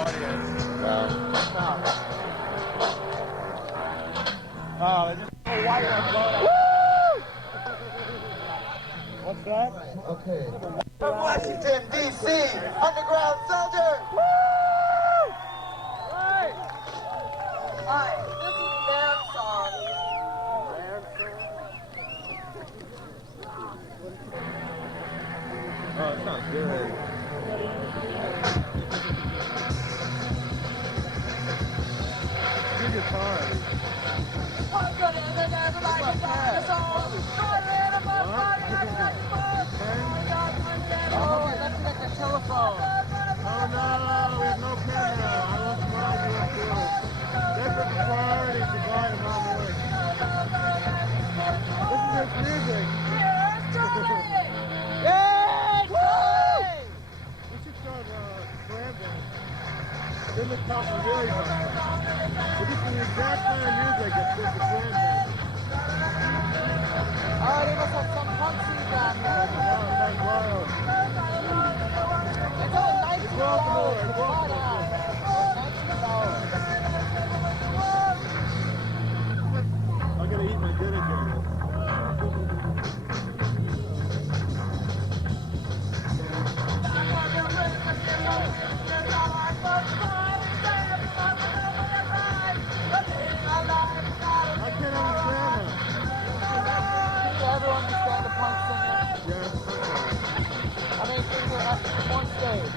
Oh, they just white one blown. What's that? Okay. From Washington, D.C., Underground Soldier. Woo! Right. Hi, this is Band Song. Oh, that sounds good. Good guitar. Oh, I left it at the telephone. Oh no, we have no camera. I left mine, you left yours. Different priorities to buy tomorrow morning. Listen to this music. Yay! We should start slam dance. Then the top is really hard. But this is the exact kind of music that fits the slam dance. Oh, they must have some punk scene down there. That's wild. It's all nice and Baltimore, loud. It's hot out. Nice and loud. I'm gonna eat my dinner again. I can't understand that. Do you ever understand the punk singer? Yes. I mean, singer on stage.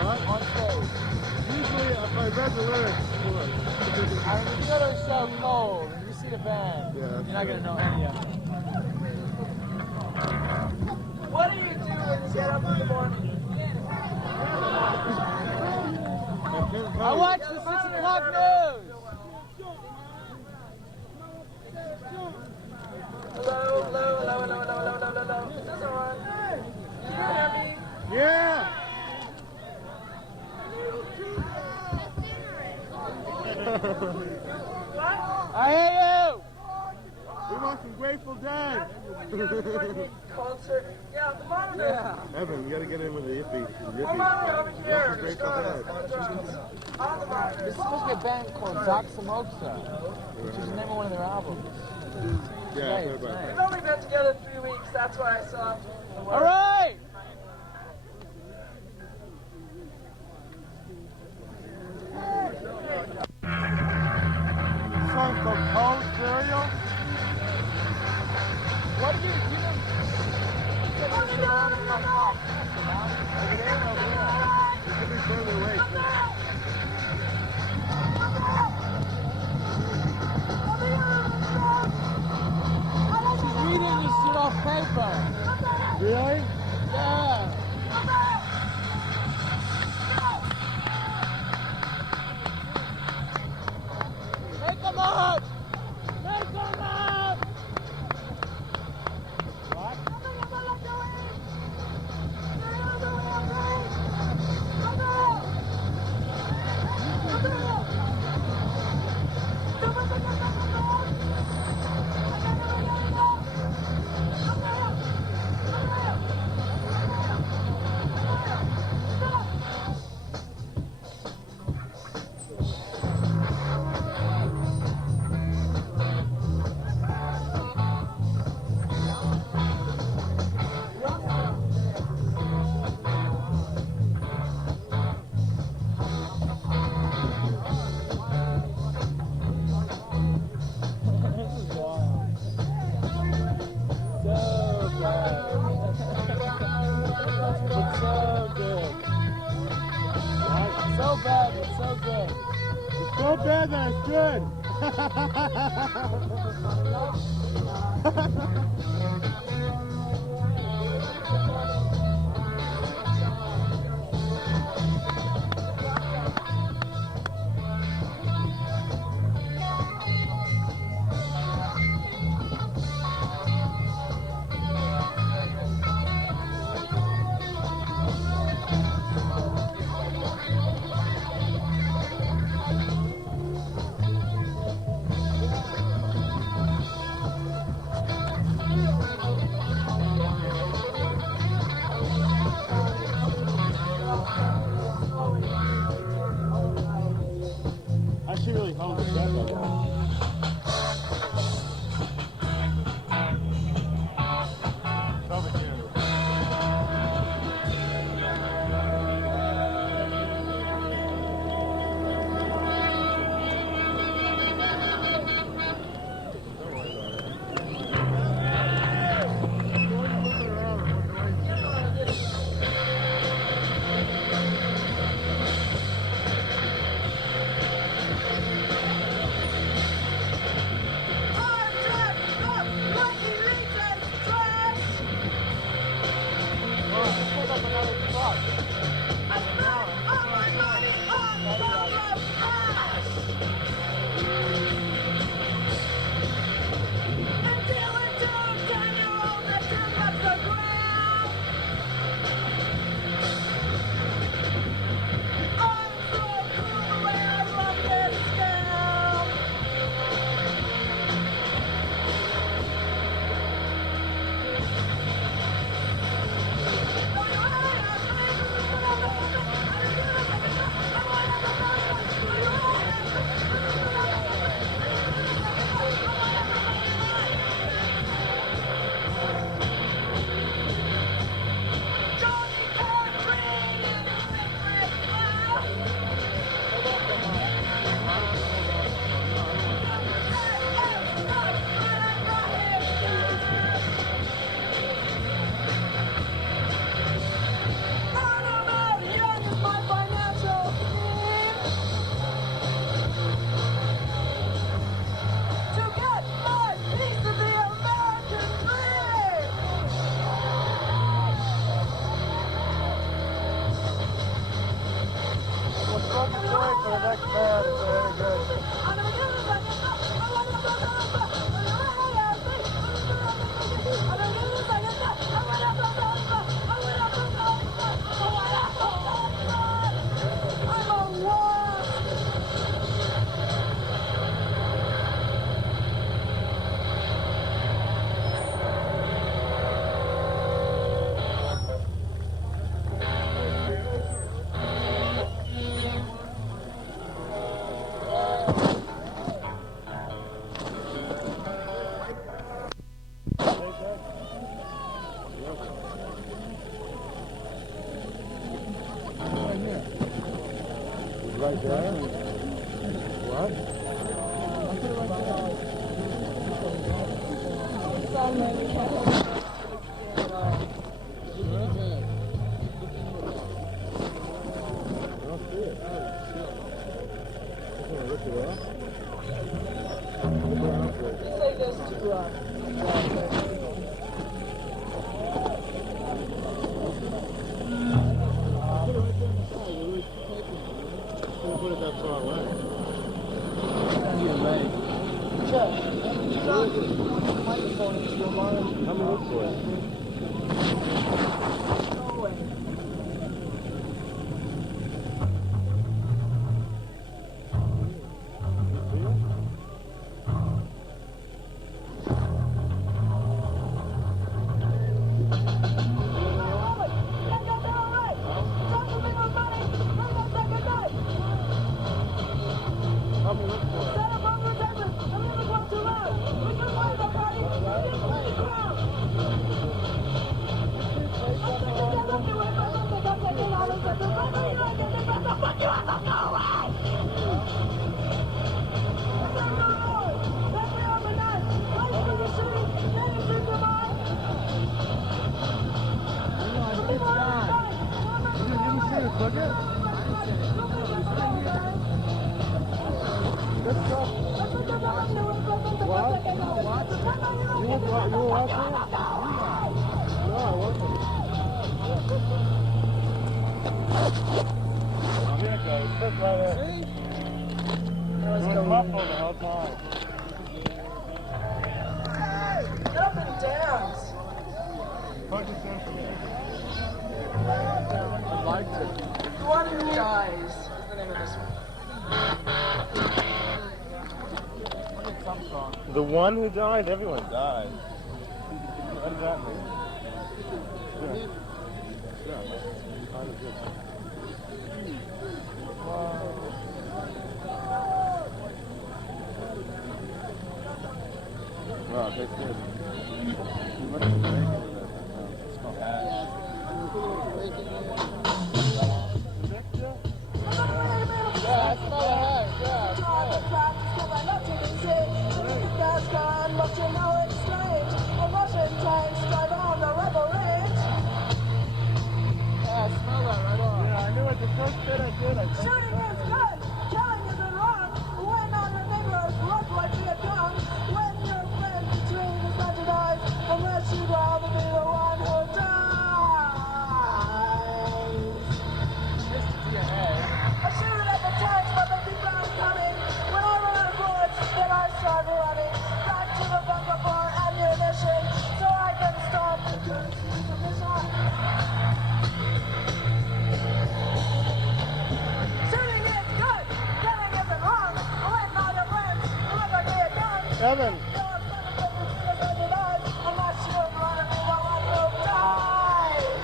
What? On stage. Usually, if I read the lyrics, I mean, if you go to a show cold and you see the band, Yeah, you're not going to know any of it. What do you do when you get up in the morning? I watch the 6 o'clock news. Hello, hello, hello, hello, hello, hello, hello. Is this on? Can you hear me? Yeah! What? I hear you. We want some Grateful Dead! Concert. Yeah, the monitor. Evan, you gotta get in with the yippies. The monitor over here. Grateful Dead. On the monitor. This is supposed to be a band called Zoxamoxa, which is the name of one of their albums. Yeah, I heard about We've that. only been together 3 weeks. That's why I saw. All right. This song's called Cold Cereal. What do you do? Over there and over there. It could be further away, too. She's reading this shit off paper. Really? Yeah. Make them up! Make them up! What? So bad, it's so good. It's so bad that it's good. she really hung her breath like that. Over here. Right there? What? I don't see it. I'm gonna look it up. Say this to Put it that far away. I'm gonna look for it. Up and downs. I liked it. The one who dies is the name of this one. Some song. The one who died? Everyone died. What does that mean? Good. Good. I smell a hair. Yeah, I smell it. But you know it's strange. The Russian tanks drive on the rebel range. Yeah, I smell that right off. Yeah, I knew it the first bit I did. I think Shooting is good, killing isn't wrong. When all your neighbors look like Viet Cong, when your friend between is not to die, unless you'd rather be the one who dies. Mr. DNA. I shoot at the tanks, but they keep on coming. When I run out of bullets, then I start running back to the bunker for ammunition, so I can start the good mission. Shooting is good, killing isn't wrong. When all your friends look like Viet Cong, Evan, unless you're running be the one who dies.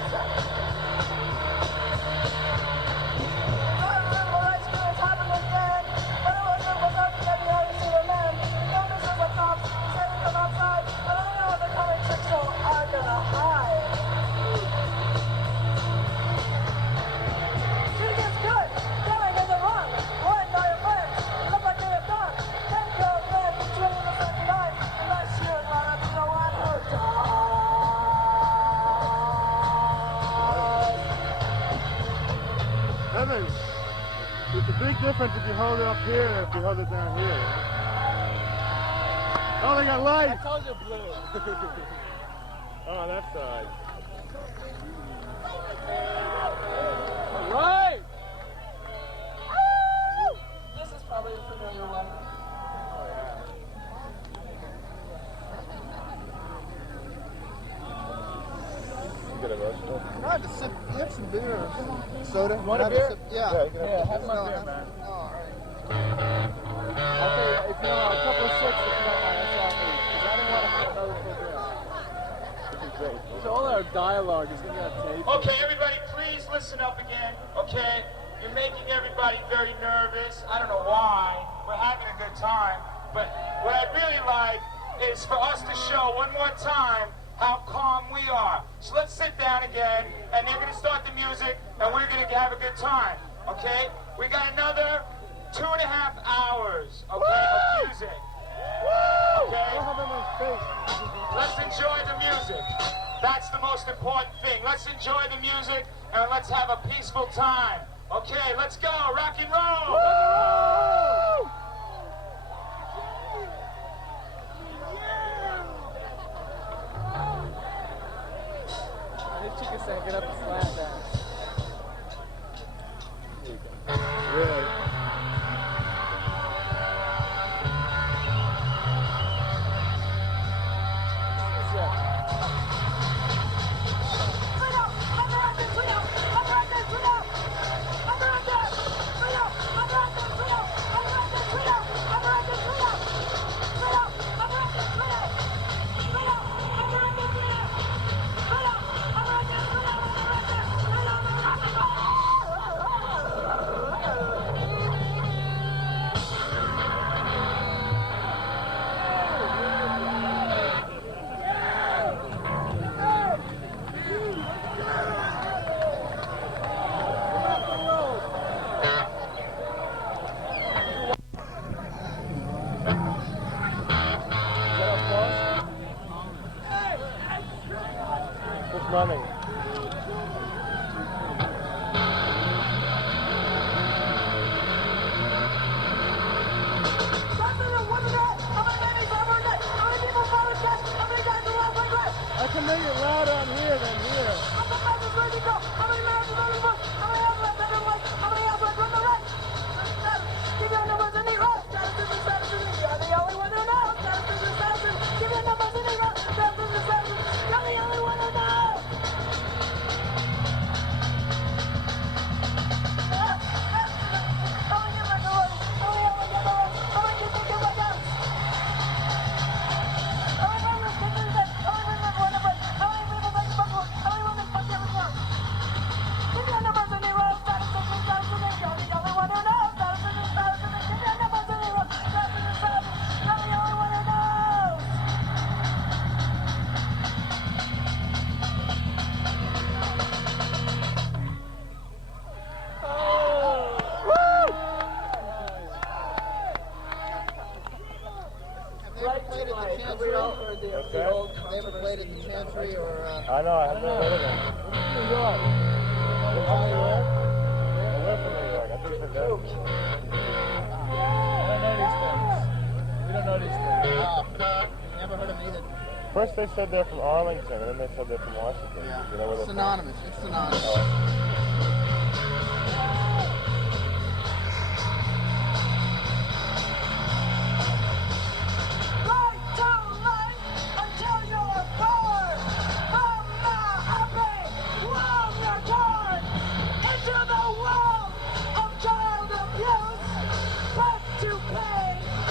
Evan, there's a big difference if you hold it up here and if you hold it down here. Oh, they got I lights. told you blue. Oh, that side. Right. This is probably a familiar one. I had to sip. You have some beer or some soda? Want a I had to beer? sip- Yeah. Yeah, have my beer, man. Oh, all right. Okay, if you want a couple of sips, if you don't mind, that's all I need. Because I didn't want to put another full beer. This is great. So all our dialogue is going to get taped. Okay, everybody, please listen up again, okay? You're making everybody very nervous. I don't know why. We're having a good time. But what I'd really like is for us to show one more time how calm we are. So let's sit down again, and they're going to start the music, and we're going to have a good time, okay? We got another 2.5 hours, okay, of music. Okay? Let's enjoy the music. That's the most important thing. Let's enjoy the music and let's have a peaceful time. Okay, let's go. Rock and roll. This chicken saying get up and slap that. Really? played at the Chancery or... I know, I haven't heard of them. New York. They're from New York? We're from New York. I think they're good. I don't know these things. We don't know these things. Never heard of them either. First they said they're from Arlington, and then they said they're from Washington. Yeah. You know where It's they're synonymous. It's synonymous. from? Right to life until you're born. From the happy world you're torn into the world of child abuse, put to pay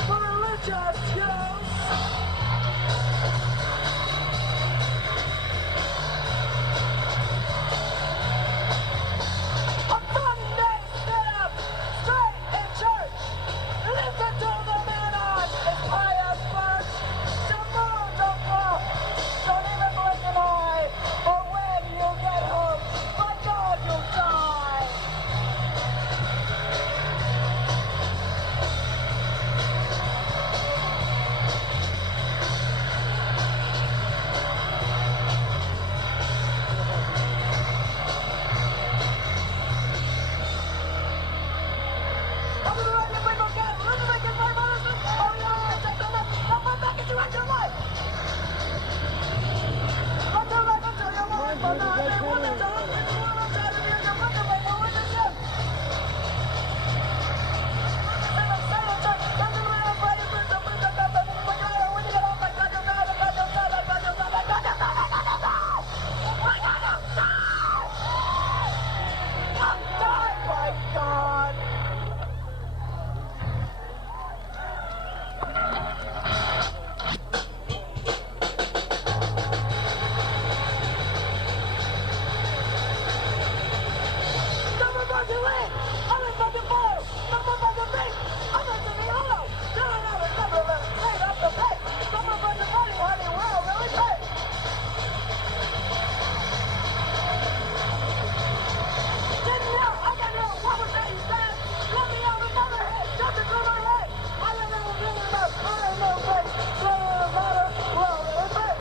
for religious use. A Sunday step straight in church. Listen to the man on his pious perch. Shabbat shalom. Don't even blink an eye, or when you get home, by God you'll die. I'm gonna let you bring them again. Let me make it my medicine. Oh, yeah, take them up. Now put back into your life. Until I can tell you more. But now I want to tell you. It's one of the things you're looking for. What is it? Say the church. Doesn't matter if I am with the wind of the when you get off, I got your God, I got your God, I got your God, I got your God, I got your God. I got your God. I'm dying, my God. Number fucking leg! I'm in fucking ball! Number fucking face! I'm in the hollow! Now I have a number of them straight off the face! Number fucking money, honey, wow, really big! Didn't know, I got no, what was that you said? Let me out another hit, just to my head! I don't know what really about, I don't know face! Doesn't matter, well, really big!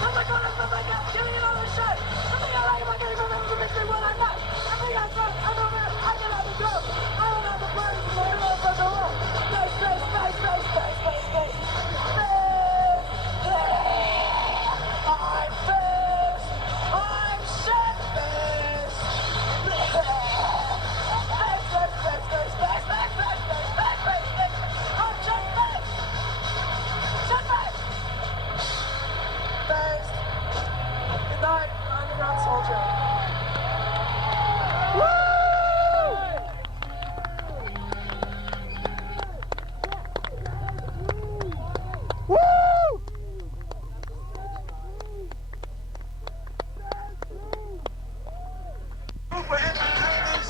Oh my God, oh my God, give me another shot. I think I like my game, I'm going to see what I got. I think I got, I'm over here, I can have the go. I don't have the brains, so I don't have the roll. Space, space, space, space, space, space, space. I'm fish. I'm shit fish. Space, space, space, space, space, space, space, space, space, space, space. I'm shit fish. Shit fish. Based. Good night, underground soldier. Group of entertainers.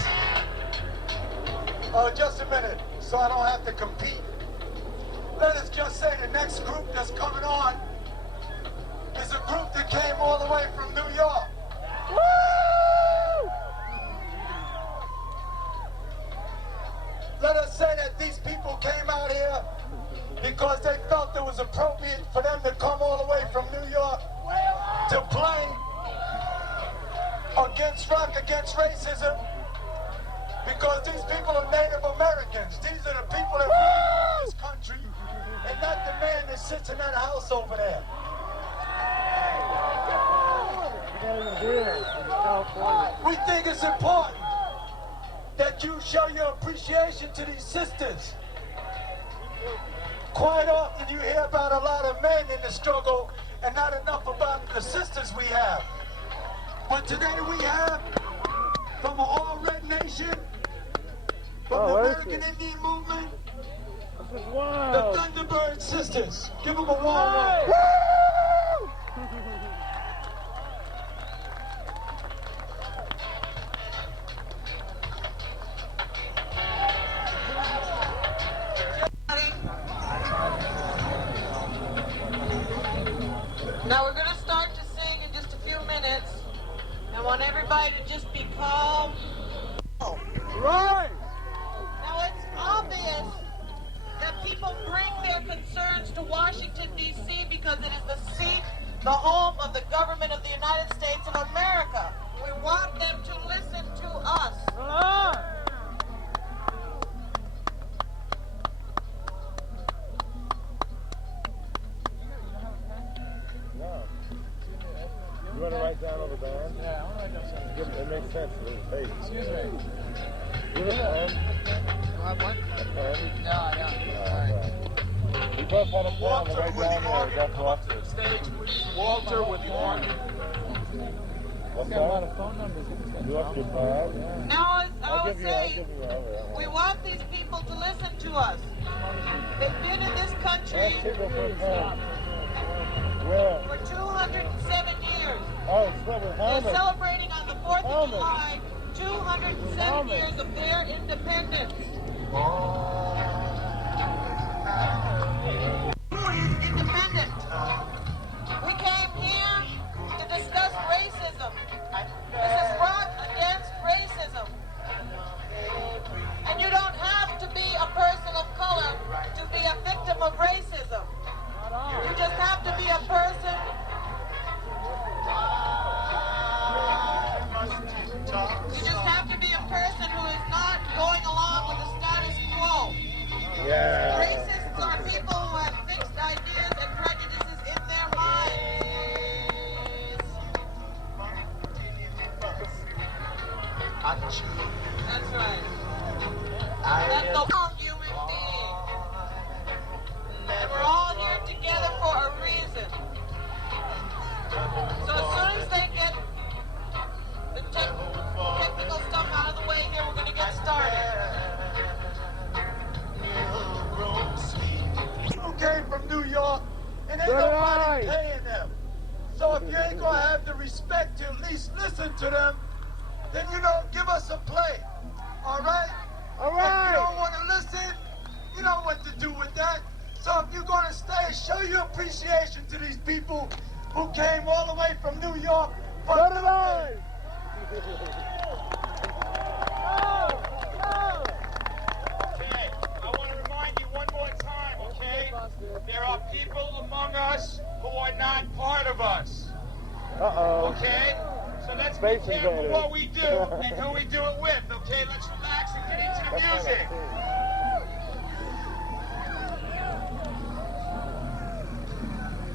Just a minute, so I don't have to compete. Let us just say the next group that's coming on is a group that came all the way from New York. Let us say that these people came out here because they felt it was appropriate for them to come all the way from New York to play against rock, against racism, because these people are Native Americans. These are the people that rule this country, and not the man that sits in that house over there. We think it's important that you show your appreciation to these sisters. Quite often you hear about a lot of men in the struggle and not enough about the sisters we have. But today we have, from an all-red nation, from the American Indian movement, the Thunderbird Sisters. Give them a warm welcome. Now we're going to start to sing in just a few minutes. I want everybody to just be calm. Right! Now it's obvious that people people bring their concerns to Washington, D.C. because it is the seat, the home of the government of the United States of America. We want them to listen to us. No. You want to write down all the bands? Yeah, I want to write down something. It makes sense to his face. Excuse me. Give it a pen. You have one? A pen. No, I don't. We both had a pen on the way down there. That's Walter. Stage, Walter with the organ. What's Got a lot that? of phone numbers. You left your bag? Now, as I I'll was give you saying, over. we want these people to listen to us. They've been in this country Ask people for a pen. Where? for 207 years. Oh, it's with They're helmet. celebrating on the 4th of Helmet. July 207 Helmet. years of their independence. Independent. We came here to discuss racism. This is Rock Against Racism. And you don't have to be a person of color to be a victim of racism. You just have to be a person who is not going along with the status quo. Yeah. Racists are people who have fixed ideas and prejudices in their minds. That's right. That's the wrong human being. And we're all here together for a reason. So as soon as they get the technical stuff out of the way here, we're going to get started. People came from New York, and ain't nobody paying them. So if you ain't gonna have the respect to at least listen to them, then give us a play. All right? All If right. you don't want to listen, you know what to do with that. So if you're gonna stay, show your appreciation to these people who came all the way from New York. So did I. Okay, I want to remind you one more time, okay? There are people among us who are not part of us, Uh-oh. okay? So let's be Space careful invaders. what we do and who we do it with, okay? Let's relax and get into the music.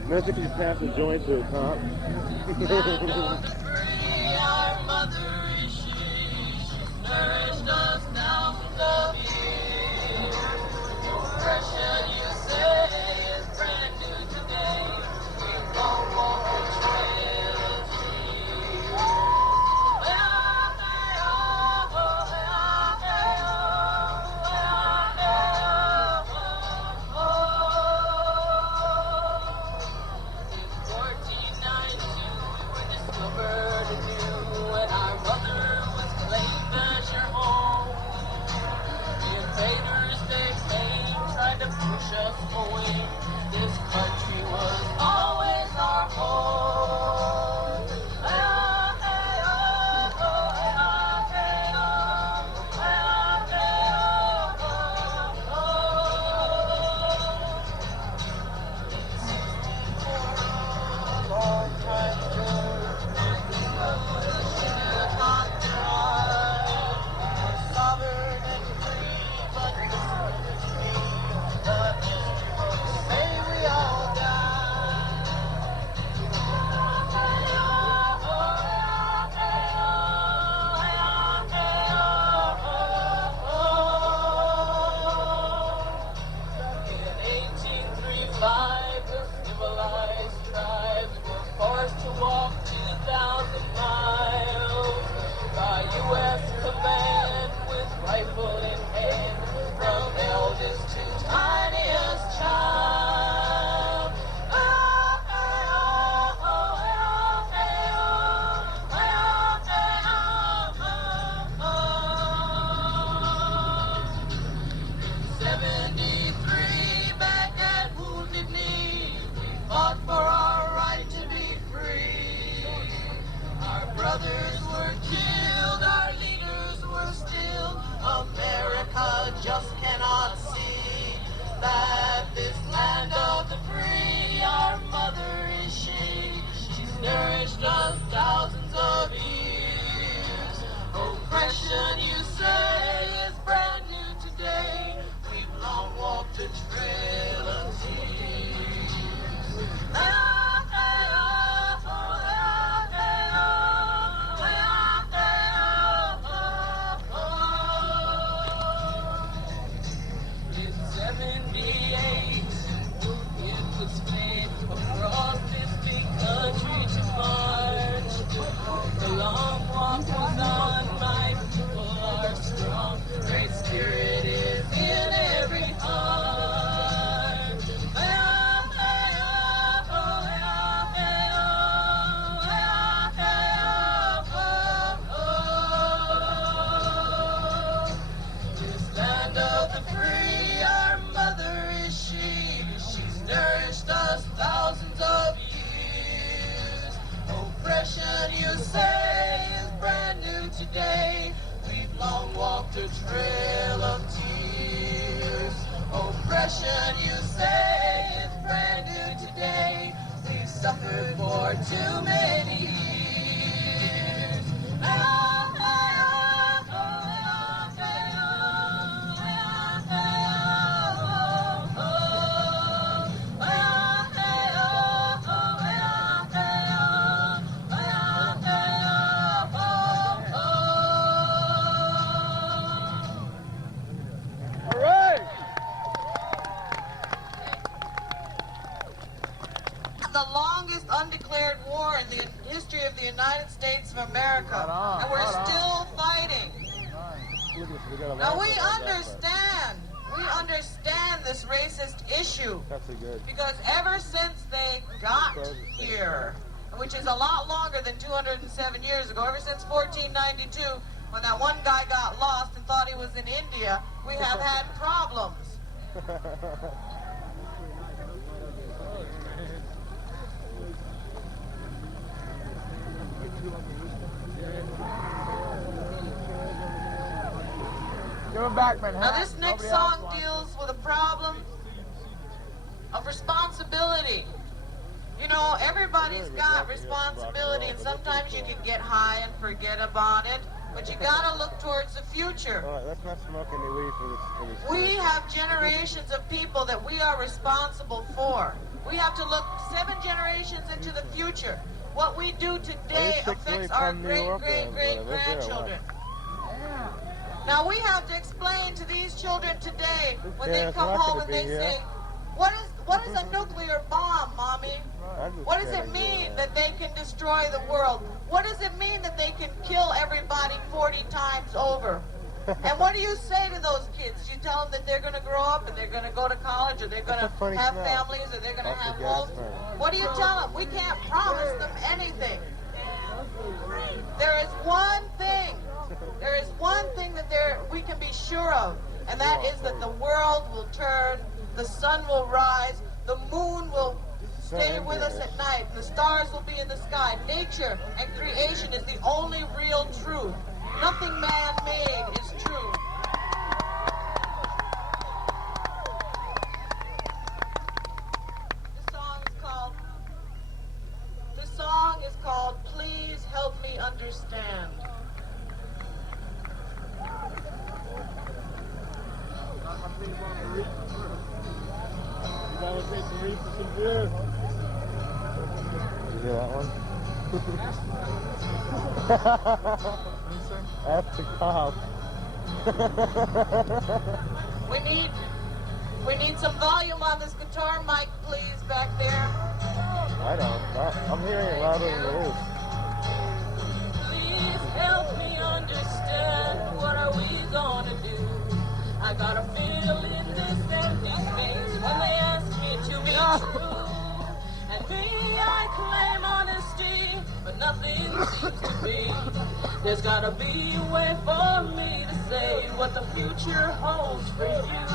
Imagine if you pass the joint to the top. Our mother is she. She's nourished us thousands of years. Pressure, you say, is brand new today. We all walk the trail of Jesus. Push us away. This country was always our home. Long time ago, sovereign and free, but this country. The history books say we all In 1835, the civilized tribes were forced to walk 2,000 miles by U.S. command with rifle in hand, from eldest to tiniest child. Back at Wounded Knee, we fought for our right to be free. Our brothers were killed, our leaders were still. America just cannot see that trail of tears. Oppression, you say, is brand new today. We've suffered for too many years. The longest undeclared war in the history of the United States of America, and we're still fighting. Now we understand this racist issue, because ever since they got here, which is a lot longer than 207 years ago, ever since 1492, when that one guy got lost and thought he was in India, we have had problems. Give him back, man. Now this next song deals with a problem of responsibility. You know, everybody's got responsibility, and sometimes you can get high and forget about it, but you gotta look towards the future. All right, let's not smoke any weed for this. We have generations of people that we are responsible for. We have to look 7 generations into the future. What we do today affects our great-great-great-grandchildren. Now we have to explain to these children today, when they come home and they say, what is a nuclear bomb, Mommy? What does it mean that they can destroy the world? What does it mean that they can kill everybody 40 times over? And what do you say to those kids? You tell them that they're going to grow up and they're going to go to college, or they're going to have families, or they're going to have homes. What do you tell them? We can't promise them anything. There is one thing that we can be sure of, and that is that the world will turn, the sun will rise, the moon will stay with us at night, the stars will be in the sky. Nature and creation is the only real truth. Nothing man-made is true. This song is called Please Help Me Understand. You gotta take some reef for some beer. You hear that one? That's the cop. We need some volume on this guitar mic, please, back there. I don't. I'm hearing it louder than it is. Please help me understand, what are we gonna do? I got a feeling this empty space when they ask me to be true. And me, I claim honesty, but nothing seems to be. There's gotta be a way for me to say what the future holds for you.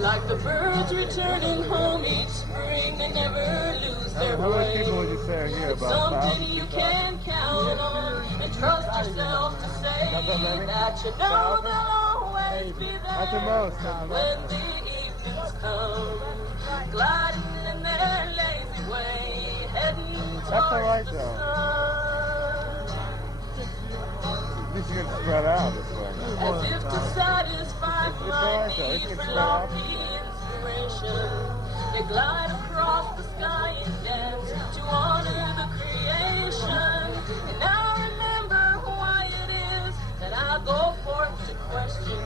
Like the birds returning home each spring, they never lose their How many people would way. you say are here? It's About something you can count on and trust yourself to say that you know they'll always be At the there most. when the evenings come, gliding in their lazy way, heading That's alright, towards the though. sun. At least you can spread out this way. As if to satisfy my alright, though. need It can for spread out. lofty inspiration, they glide across the sky and dance to honor the creation. And now remember why it is that I go forth to question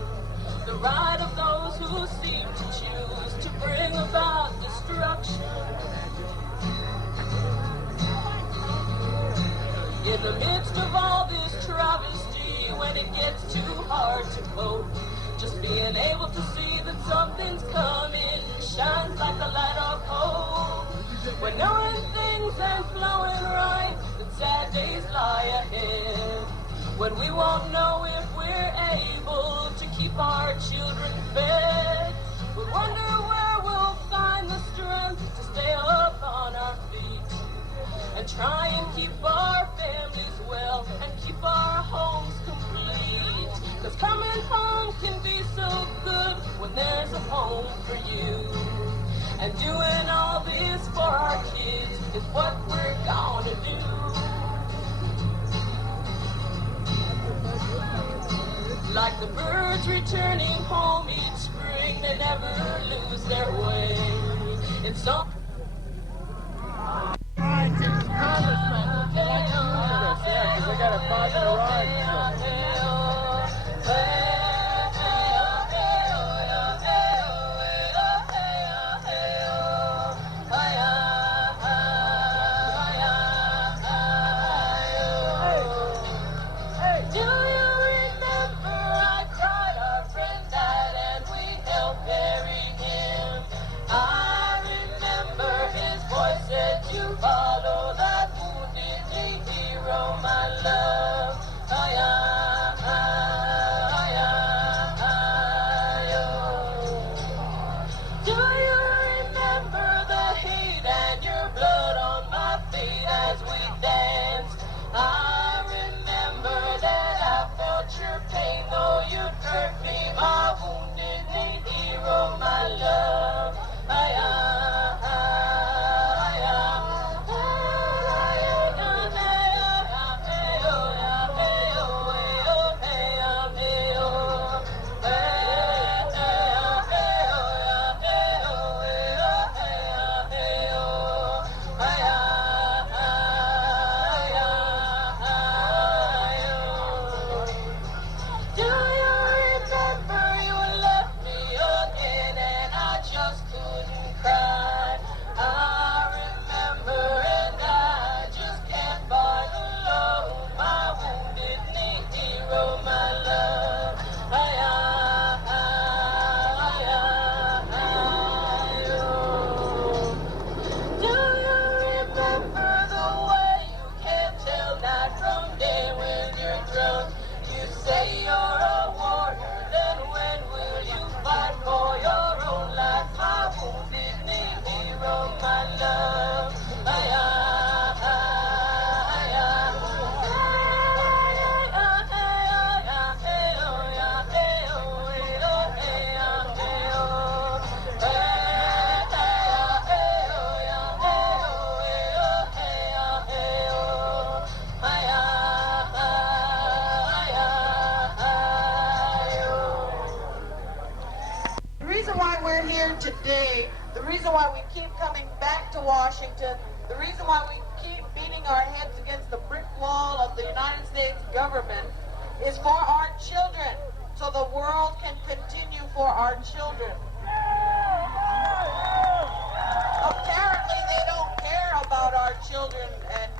the right of those who seem to choose to bring about destruction. In the midst of all this travesty, when it gets too hard to cope, just being able to see that something's coming shines like a light of hope. When knowing things ain't flowing right, then sad days lie ahead. When we won't know if we're able to keep our children fed, we wonder where we'll find the strength to stay up on our feet and try and keep our families well and home for you. And doing all this for our kids is what we're gonna do. Like the birds returning home each spring, they never lose their way. And so They got a 5-minute ride. Do you remember I cried our friend died and we helped bury him? I remember his voice said to follow that wounded hero, my love. Do you remember the heat and your blood on my feet as we danced? I remember that I felt your pain, though you'd hurt me, my wounded hero, my love. Do you remember you left me again and I just couldn't cry? I remember and I just can't find alone, my wounded hero, my love. Do you remember the way you can't tell night from day when you're drunk? You say you're a warrior, then when will you fight for your own life? My wounded hero, my love. The reason why we're here today, the reason why we keep coming back to Washington, the reason why we keep beating our heads against the brick wall of the United States government is for our children, so the world can continue for our children. Apparently they don't care about our children and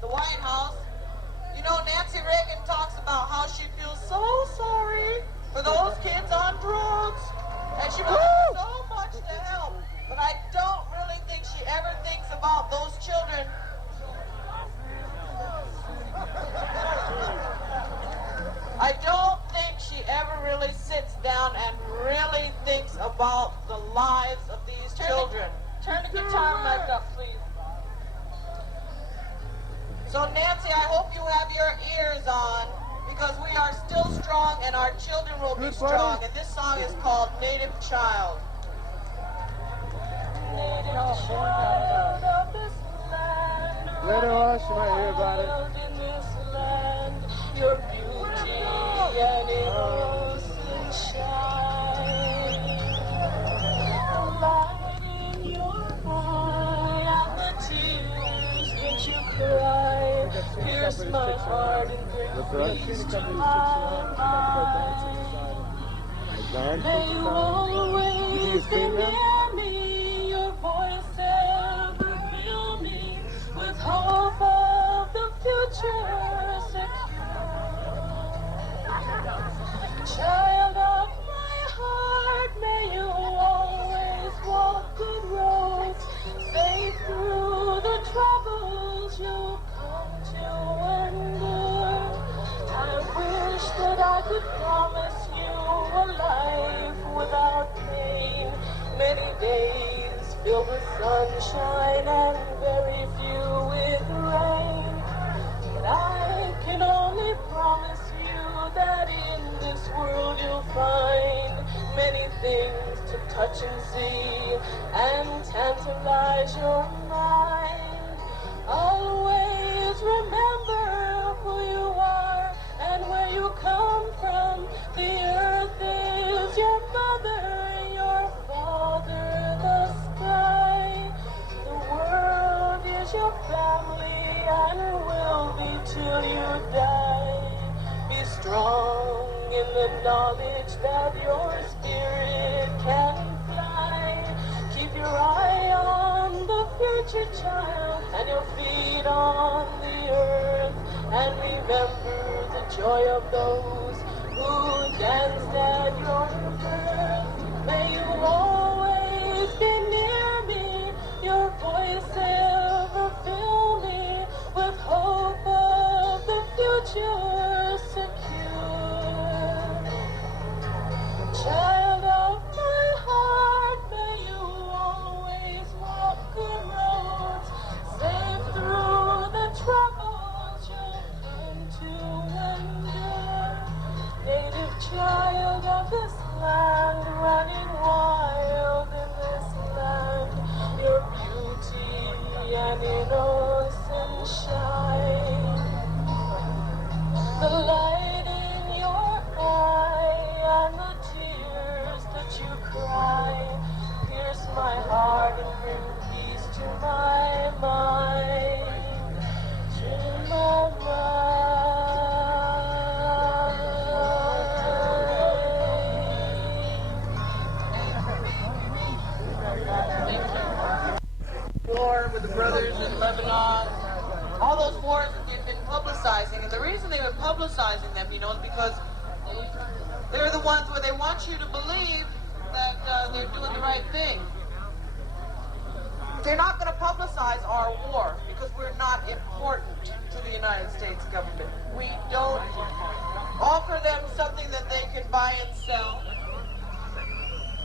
the White House. You know, Nancy Reagan talks about how she feels so sorry for those kids on drugs. And she would do so much to help. But I don't really think she ever thinks about those children. I don't think she ever really sits down and really thinks about the lives of these children. Turn the guitar mic up, please. So Nancy, I hope you have your ears on, because we are still strong and our children will be strong. And this song is called Native Child. Let her hush, you might hear about it. In this land, your beauty and innocent shine. The light in your eye and the tears that you cry pierce my heart and bring peace to my mind. May you always be near me, your voice ever fill me with hope of the future secure. Child of my heart, may you always walk good roads, safe through the troubles you come to endure. I wish that I could promise you a life without pain, many days filled with sunshine and very few with rain. But I can only promise you that in this world you'll find many things to touch. your family and will be till you die. Be strong in the knowledge that your spirit can fly. Keep your eye on the future child and your feet on the earth. And remember the joy of those who danced at your birth. May you always be near me, your voice ever fill me with hope of the future secure. Child of my heart, may you always walk the roads, safe through the troubles you've come to endure. Native child of this land, running wild in this land, your beauty and innocence shine. The light in your eye and the tears that you cry pierce my heart and bring peace to my mind, to my War with the brothers in Lebanon, all those wars that they've been publicizing, and the reason they've been publicizing them, you know, is because they're the ones where they want you to believe that they're doing the right thing. They're not going to publicize our war because we're not important to the United States government. We don't offer them something that they can buy and sell.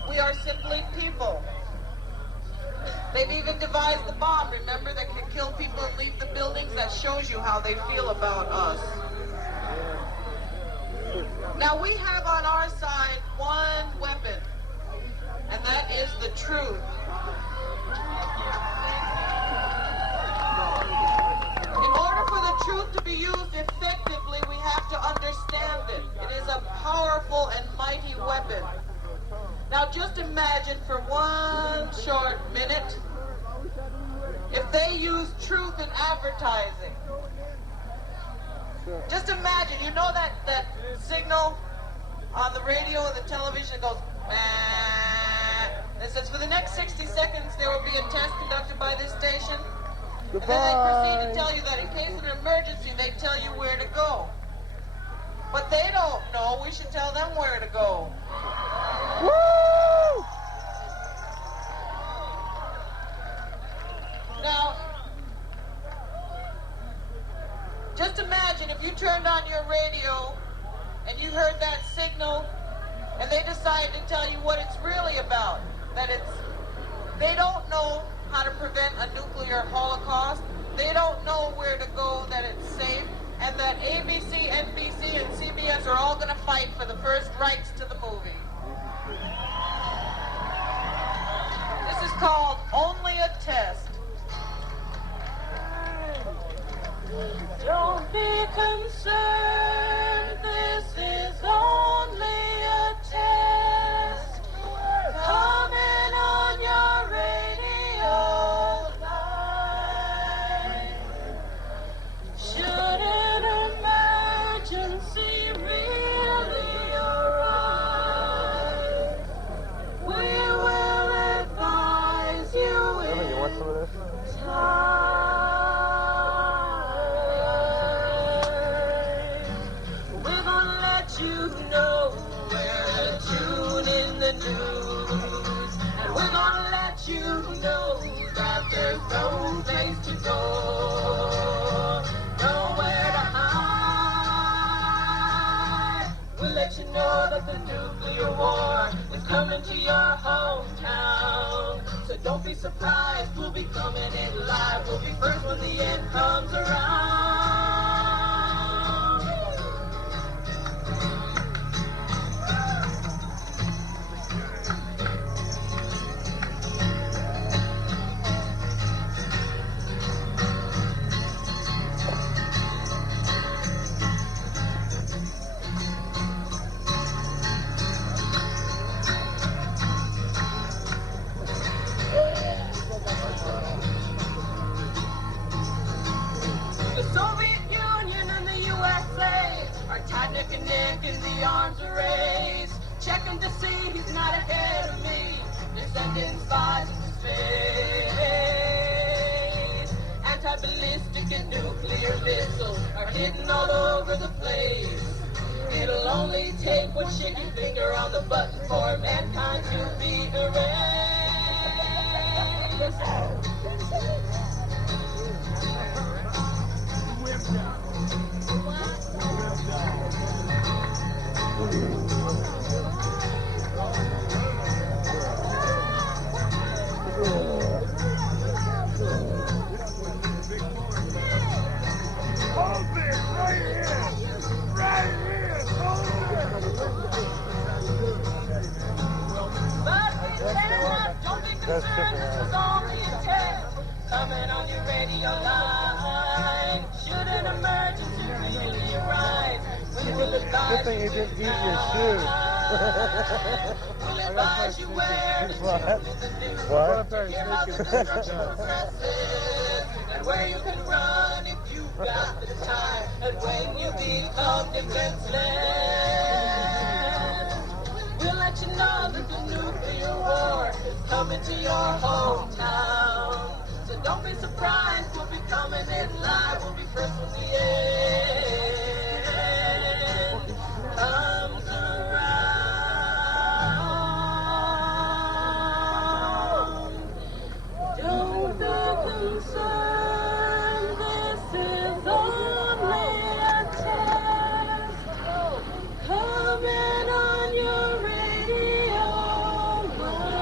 We are simply people. They've even devised the bomb, remember, that can kill people and leave the buildings. That shows you how they feel about us. Now we have on our side one weapon, and that is the truth. In order for the truth to be used effectively, we have to understand it. It is a powerful and mighty weapon. Now just imagine for one short minute if they use truth in advertising. Just imagine, you know that signal on the radio and the television that goes, "Meh." It says for the next 60 seconds there will be a test conducted by this station. And then they proceed to tell you that in case of an emergency, they tell you where to go. But they don't know. We should tell them where to go. Woo! Now, just imagine if you turned on your radio and you heard that signal and they decided to tell you what it's really about. That they don't know how to prevent a nuclear holocaust. They don't know where to go, that it's safe, and that ABC, NBC, and CBS are all going to fight for the first rights to the movie. This is called Only a Test. Don't be concerned, this is only a test. Coming on your radio line. Should an emergency really arise, we will advise you in time. You know where to tune in the news, and we're gonna let you know that there's no place to go, nowhere to hide. We'll let you know that the nuclear war is coming to your hometown, so don't be surprised, we'll be coming in live, we'll be first when the end comes around. arms are raised, checking to see he's not ahead of me. They're sending spies into space. Anti-ballistic and nuclear missiles are hidden all over the place. It'll only take one shaky finger on the button for mankind to be erased. Hold it right here! Right here! Hold But Lieutenant, don't be concerned, this was only a test. Coming on your radio line. Should an emergency really arise, we will advise Good thing you didn't use your shoes. We'll advise you where to What? choose the news. What? Hear how the destruction progresses, and where you can run if you've got the time, and when you become defenseless. We'll let you know that the nuclear war is coming to your hometown. So don't be surprised, we'll be coming in live, we'll be first from the end comes around. Don't be concerned, this is only a test. Coming on your radio line.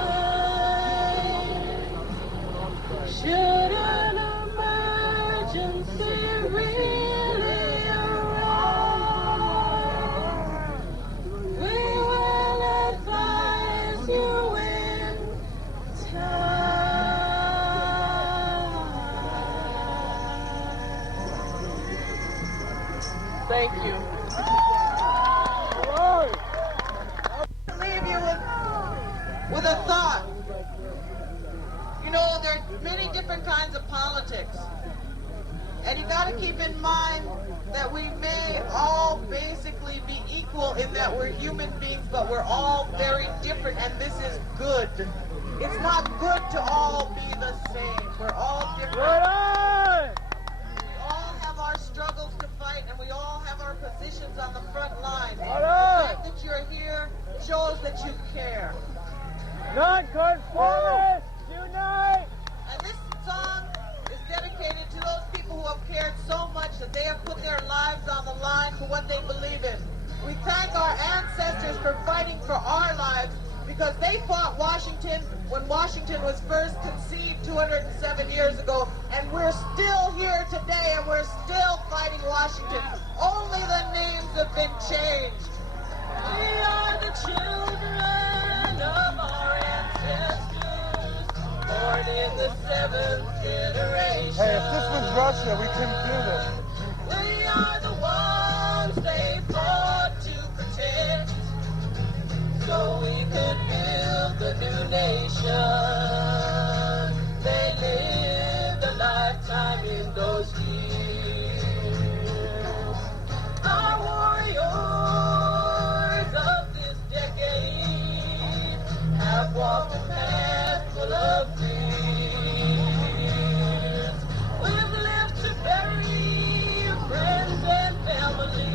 Should an emergency really arise, we will advise you in time. Thank you. Leave you with a thought. You know, there are many different kinds of politics. And you got to keep in mind that we may all basically be equal in that we're human beings, but we're all very different, and this is good. It's not good to all be the same. We're all different. We all have our struggles to fight, and we all have our positions on the front line. The fact that you're here shows that you care. Non-conformists, unite! And this song is dedicated to those people who have cared so much that they have put their lives on the line for what they believe in. We thank our ancestors for fighting for our lives, because they fought Washington when Washington was first conceived 207 years ago, and we're still here today, and we're still fighting Washington. Only the names have been changed. We are the children of our ancestors, born in the 7th generation. Hey, if this was Russia, we couldn't do this. We are the ones they fought to protect, so we could build the new nation. They lived a lifetime in those years. Our warriors of this decade have walked a path full of fears. We've lived to bury friends and family,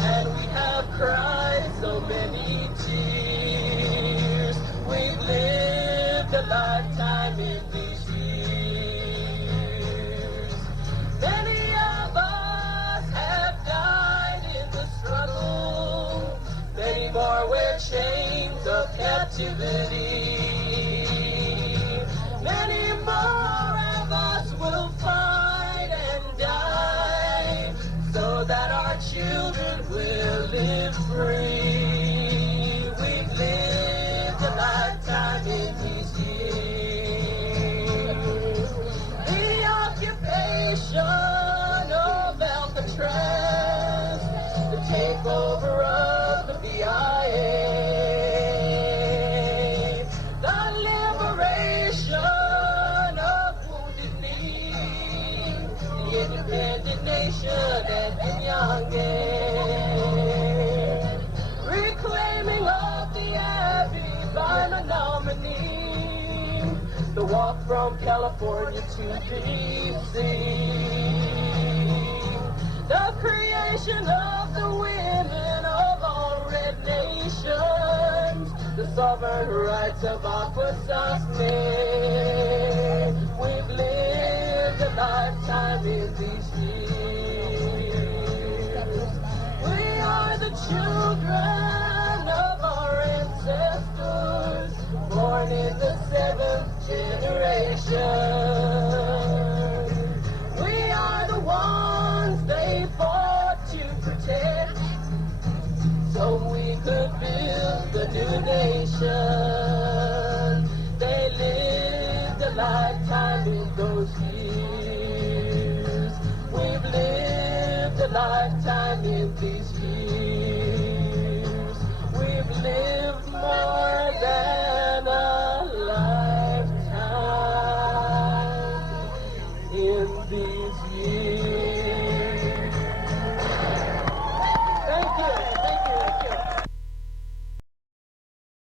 and we have cried so many tears. We've lived a lifetime in these years. Many of us have died in the struggle. Many more wear chains of captivity. Many more of us will fight and die, so that our children will live free. We've lived a lifetime in these years. The occupation of Alcatraz, the takeover of the BIA, the liberation of Wounded Knee, the independent nation and Pyongyang. walked from California to D.C. The creation of the women of all red nations, the sovereign rights of our first men. We've lived a lifetime in these years. We are the children of our ancestors, born in the 7th generation. We are the ones they fought to protect, so we could build a new nation. They lived a lifetime in those years. We've lived a lifetime in these years.